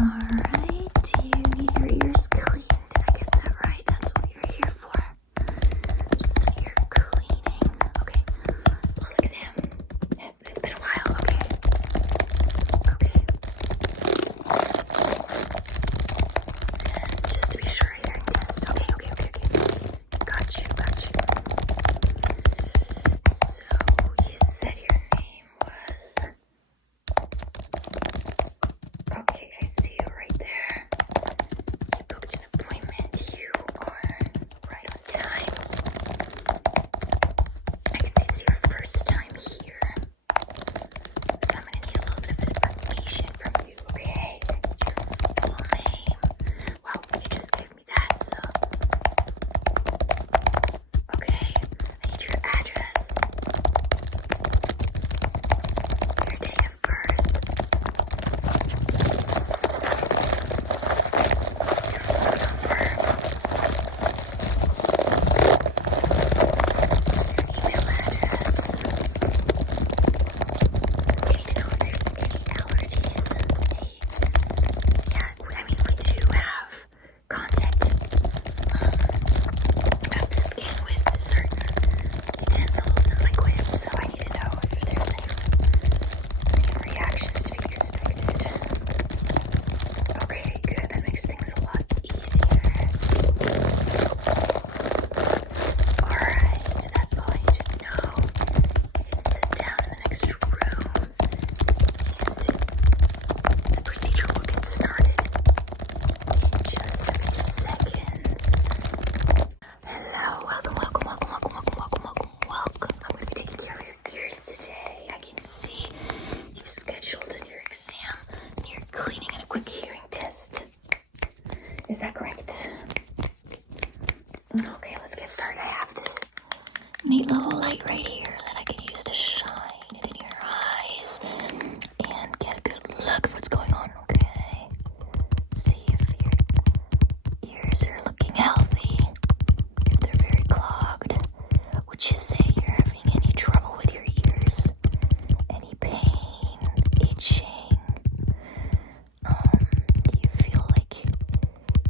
Alright, do you need your ears cleaned? Did I get that right? That's what you're here for. Just ear cleaning. Okay. Little exam. It's been a while. Okay. Okay. And just to be sure, a hearing test. Okay. Got you. So, you said your name was... Okay, I see you right there. You booked an appointment. You are right on time. I can see it's your first time here. So I'm going to need a little bit of information from you, okay? Your full name. Well, you just gave me that, so... Okay, I need your address. Your date of birth. Is that correct? Okay, let's get started. I have this neat little light right here that I can use to shine it in your eyes and get a good look of what's going on, okay? See if your ears are looking healthy, if they're very clogged. Would you say you're having any trouble with your ears? Any pain, itching? Do you feel like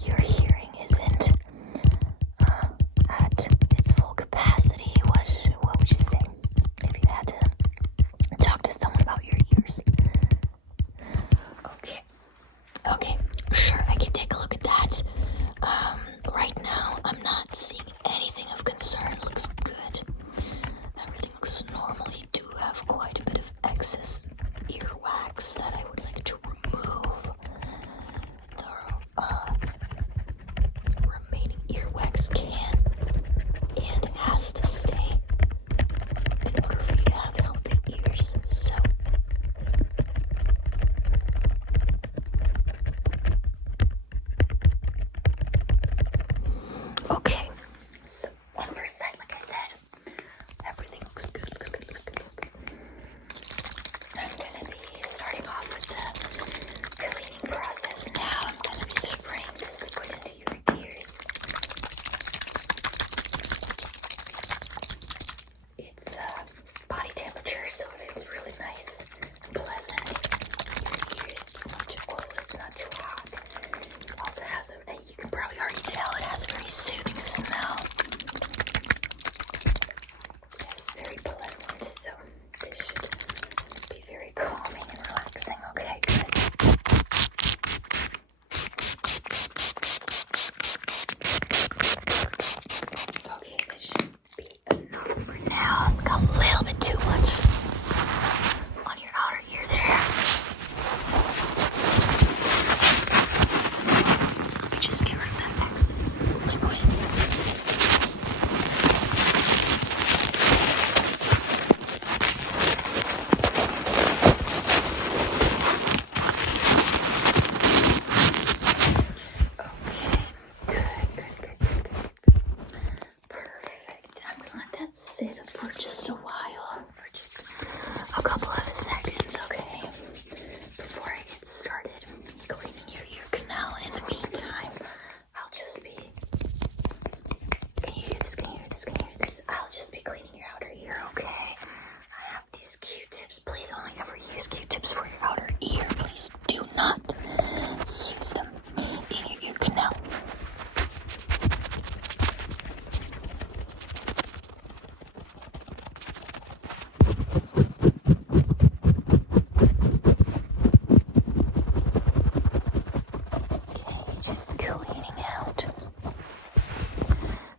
your hearing isn't at its full capacity? What would you say if you had to talk to someone about your ears? Okay, sure, I can take a look at that. Right now, I'm not seeing anything of concern. It looks good. Everything looks normal. You do have quite a bit of excess earwax that I would like to remove. The remaining earwax can and has to stay in order for you to have healthy ears. So Just cleaning out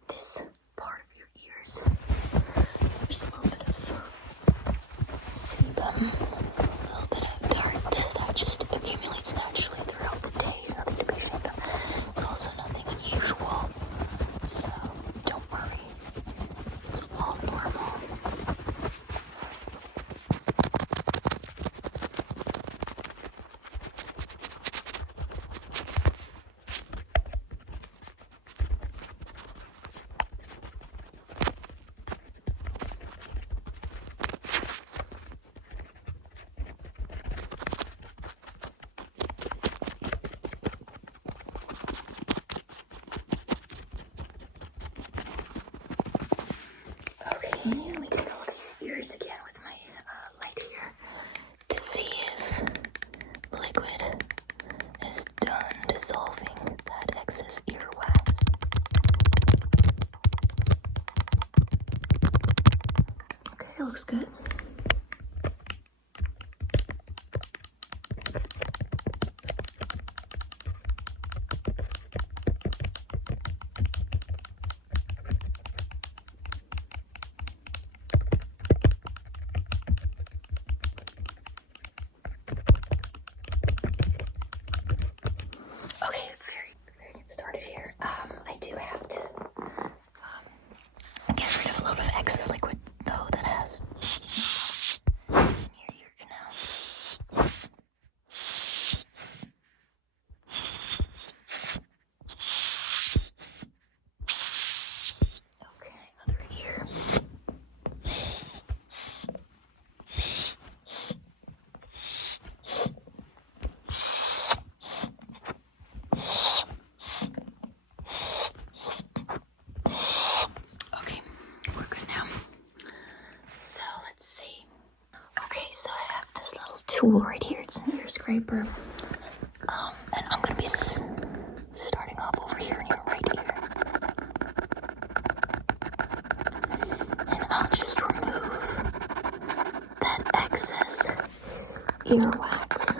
this part of your ears. There's a little bit of sebum, a little bit of dirt that just accumulates naturally throughout the day. It's nothing to be ashamed of. It's also nothing unusual, so don't worry. It's all normal. Okay, let me take a look at your ears again with my light here to see if the liquid is done dissolving that excess earwax. Okay, looks good. Okay, very get started here. I do have to get rid of a little bit of excess liquid though that has in your ear canal. Okay, other ear. Okay, we're good now. So let's see. Okay, so I have this little tool right here. It's an ear scraper. And I'm gonna be starting off over here in your right ear. And I'll just remove that excess earwax.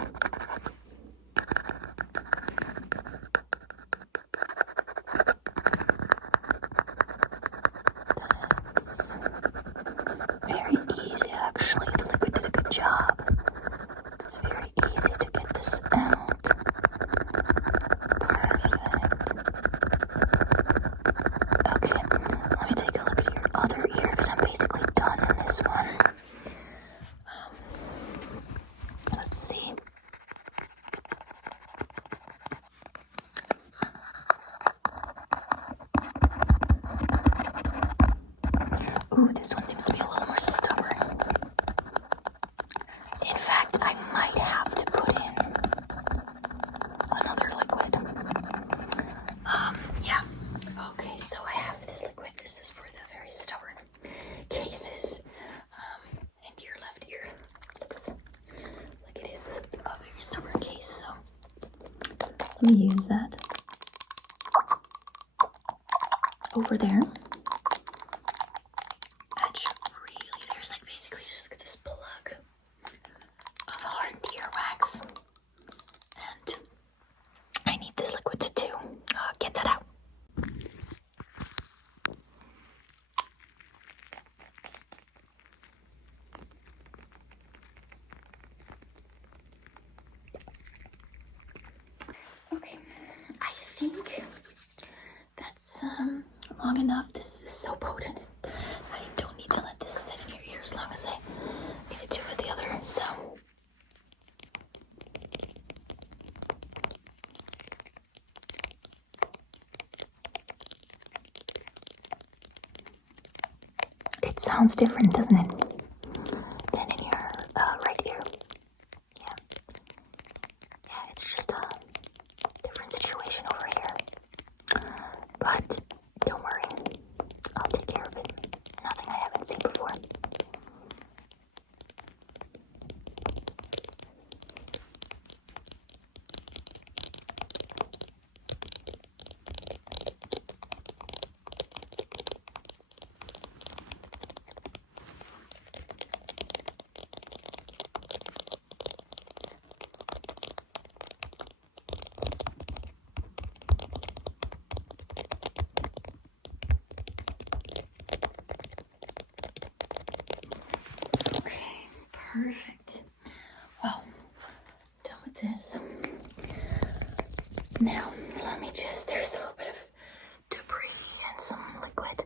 That's very easy, actually. The liquid did a good job. It's very easy to get this out. Okay, let me take a look at your other ear because I'm basically done in this one. Let's see. Ooh, this one seems to be a little more stubborn. In fact, I might have to put in another liquid. Yeah. Okay, so I have this liquid. This is for the very stubborn cases. And your left ear looks like it is a very stubborn case, so let me use that over there. That should really, there's like basically just this plug of hard earwax, and I need this liquid to get that out. Okay, I think that's long enough. This is so potent. I don't need to let this sit in your ear as long as I need to do with the other, so. It sounds different, doesn't it? Than in your right ear. Yeah. Yeah, it's just a different situation over here. But don't worry. I'll take care of it. Nothing I haven't seen before. Now, let me just, there's a little bit of debris and some liquid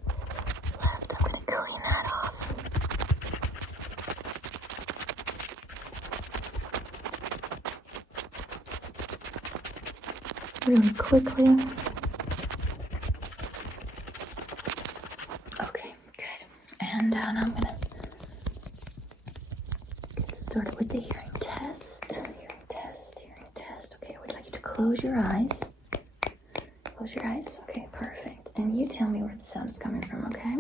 left. I'm going to clean that off. Really quickly. Okay, good. And now I'm going to get started with the hearing test. Hearing test. Okay, I would like you to close your eyes. Close your eyes. Okay, perfect. And you tell me where the sound's coming from, okay?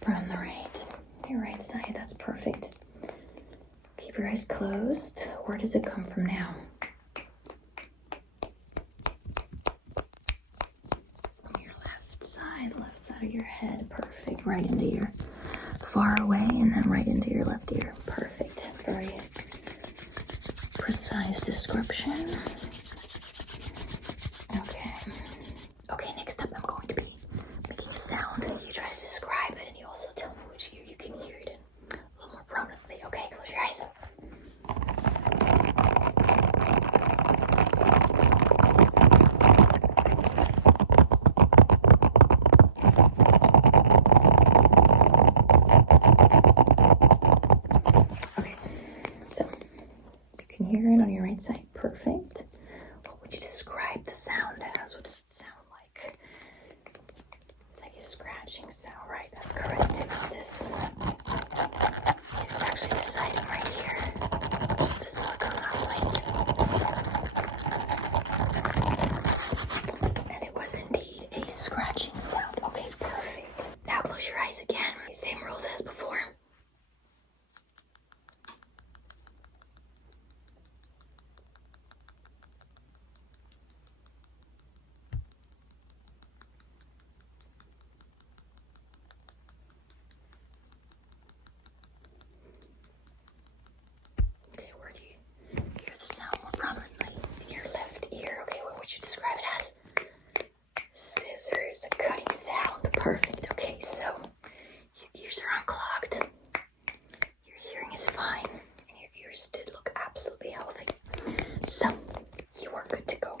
From the right. Your right side, that's perfect. Keep your eyes closed. Where does it come from now? From your left side of your head. Perfect. Right into your far away and then right into your left ear. Perfect. Very precise description. Okay, next up I'm going to be making a sound. You try to describe it and you also tell me which ear you can hear it in a little more prominently. Okay, close your eyes. Okay, so you can hear it on your right side. Perfect. What would you describe the sound as? What does it sound like? It's like a scratching sound, right? That's correct. It's actually this item right here. The silicone plate. And it was indeed a scratching sound. Okay, perfect. Now close your eyes again. Same rules as before. Okay, where do you hear the sound more prominently? In your left ear. Okay, what would you describe it as? Scissors, a cutting sound. Perfect. Okay, so your ears are unclogged. Your hearing is fine. And your ears did look absolutely healthy. So, you are good to go.